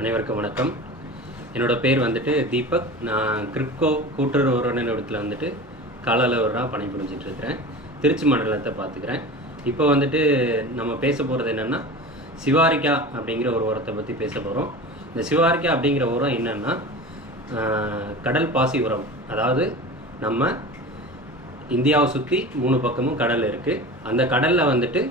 அனைவருக்கும் வணக்கம். என்னோட பேர் வந்துட்டு தீபக். நான் கிரிப்கோ கூட்டுறவு நிறுவனத்தில் வந்துட்டு கால அலுவலராக இருக்கிறேன். திருச்சி மண்டலத்தை பார்த்துக்கிறேன். இப்போ வந்துட்டு நம்ம பேச போகிறது என்னென்னா சிவாரிக்கா அப்படிங்கிற ஒரு உரத்தை பற்றி பேச போகிறோம் இந்த சிவாரிக்கா அப்படிங்கிற உரம் என்னென்னா கடல் பாசி உரம். அதாவது நம்ம இந்தியாவை சுற்றி மூணு பக்கமும் கடல் இருக்குது அந்த கடலில் வந்துட்டு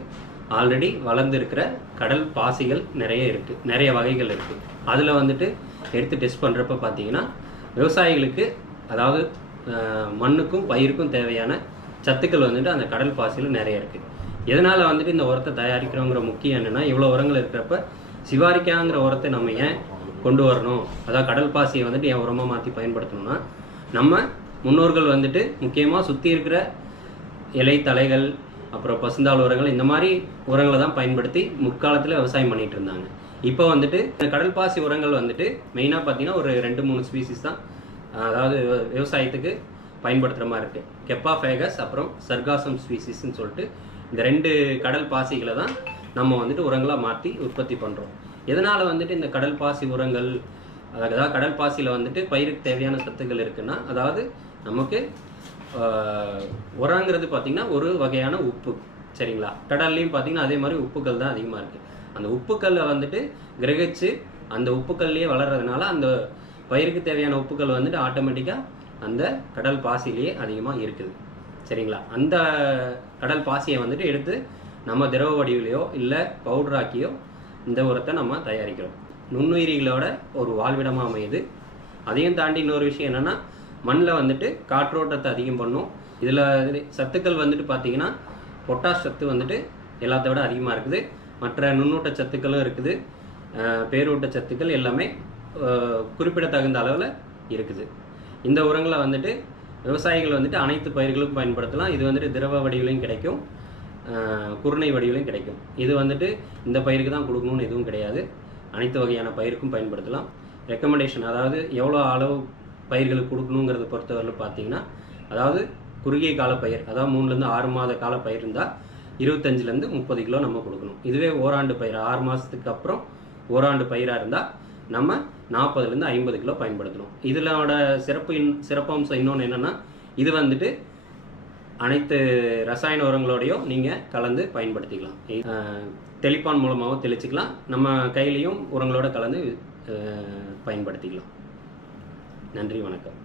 ஆல்ரெடி வளர்ந்துருக்கிற கடல் பாசிகள் நிறைய இருக்குது நிறைய வகைகள் இருக்குது அதில் வந்துட்டு எடுத்து டெஸ்ட் பண்ணுறப்ப பார்த்தீங்கன்னா விவசாயிகளுக்கு அதாவது மண்ணுக்கும் பயிருக்கும் தேவையான சத்துக்கள் வந்துட்டு அந்த கடல் பாசியில் நிறைய இருக்குது எதனால் வந்துட்டு இந்த உரத்தை தயாரிக்கிறோங்கிற முக்கியம் என்னென்னா இவ்வளோ உரங்கள் இருக்கிறப்ப சிவாரிக்காங்கிற உரத்தை நம்ம ஏன் கொண்டு வரணும்? அதாவது கடல் பாசியை வந்துட்டு ஏன் உரமாக மாற்றி பயன்படுத்தணும்னா நம்ம முன்னோர்கள் வந்துட்டு முக்கியமாக சுற்றி இருக்கிற இலை தலைகள் அப்புறம் பசுந்தாள் உரங்கள் இந்த மாதிரி உரங்களை தான் பயன்படுத்தி முற்காலத்தில் விவசாயம் பண்ணிட்டு இருந்தாங்க. இப்போ வந்துட்டு இந்த கடல் பாசி உரங்கள் வந்துட்டு மெயினாக பார்த்தீங்கன்னா ஒரு ரெண்டு மூணு ஸ்பீசிஸ் தான். அதாவது விவசாயத்துக்கு பயன்படுத்துகிற மாதிரி இருக்குது கெப்பா ஃபேகஸ் அப்புறம் சர்காசம் ஸ்பீசிஸ்ன்னு சொல்லிட்டு இந்த ரெண்டு கடல் பாசிகளை தான் நம்ம வந்துட்டு உரங்களாக மாற்றி உற்பத்தி பண்ணுறோம் எதனால் வந்துட்டு இந்த கடல் பாசி உரங்கள் அதாவது கடல் பாசியில் வந்துட்டு பயிருக்கு தேவையான சத்துக்கள் இருக்குன்னா அதாவது நமக்கு உரங்கிறது பார்த்திங்கன்னா ஒரு வகையான உப்பு சரிங்களா? கடல்லையும் பார்த்தீங்கன்னா அதே மாதிரி உப்புக்கள் தான் அதிகமாக இருக்குது அந்த உப்புக்கல்லை வந்துட்டு கிரகிச்சு அந்த உப்புக்கல்லையே வளர்றதுனால அந்த பயிருக்கு தேவையான உப்புக்கள் வந்துட்டு ஆட்டோமேட்டிக்காக அந்த கடல் பாசிலேயே அதிகமாக இருக்குது. சரிங்களா? அந்த கடல் பாசியை வந்துட்டு எடுத்து நம்ம திரவ வடிவிலையோ இல்லை பவுடராக்கியோ இந்த உரத்தை நம்ம தயாரிக்கிறோம். நுண்ணுயிரிகளோட ஒரு வாழ்விடமாக அமையுது. அதையும் தாண்டி இன்னொரு விஷயம் என்னென்னா மண்ணில் வந்துட்டு காற்றோட்டத்தை அதிகம் பண்ணும். இதில் சத்துக்கள் வந்துட்டு பார்த்தீங்கன்னா பொட்டாஷ் சத்து வந்துட்டு எல்லாத்த விட அதிகமாக இருக்குது. மற்ற நுண்ணூட்ட சத்துக்களும் இருக்குது. பேரூட்ட சத்துக்கள் எல்லாமே குறிப்பிடத்தகுந்த அளவில் இருக்குது. இந்த உரங்களை வந்துட்டு விவசாயிகள் வந்துட்டு அனைத்து பயிர்களுக்கும் பயன்படுத்தலாம். இது வந்துட்டு திரவ வடிவிலையும் கிடைக்கும். குருணை வடிவிலையும் கிடைக்கும். இது வந்துட்டு இந்த பயிருக்கு தான் கொடுக்கணும்னு எதுவும் கிடையாது. அனைத்து வகையான பயிருக்கும் பயன்படுத்தலாம். ரெக்கமெண்டேஷன் அதாவது எவ்வளோ அளவு பயிர்களுக்கு கொடுக்கணுங்கிறத பொறுத்தவரையில் பார்த்தீங்கன்னா அதாவது குறுகிய கால பயிர் அதாவது மூணுலேருந்து ஆறு மாத கால பயிர் இருந்தால் இருபத்தஞ்சிலேருந்து முப்பது கிலோ நம்ம கொடுக்கணும். இதுவே ஓராண்டு பயிர்? ஆறு மாதத்துக்கு அப்புறம் ஓராண்டு பயிராக இருந்தால் நம்ம நாற்பதுலேருந்து ஐம்பது கிலோ பயன்படுத்தணும். இதனோட சிறப்பு இன் சிறப்பம்சம் இன்னொன்று என்னென்னா இது வந்துட்டு அனைத்து ரசாயன உரங்களோடையும் நீங்கள் கலந்து பயன்படுத்திக்கலாம். தெளிப்பான் மூலமாகவும் தெளிச்சுக்கலாம். நம்ம கையிலையும் உரங்களோட கலந்து பயன்படுத்திக்கலாம். நன்றி வணக்கம்.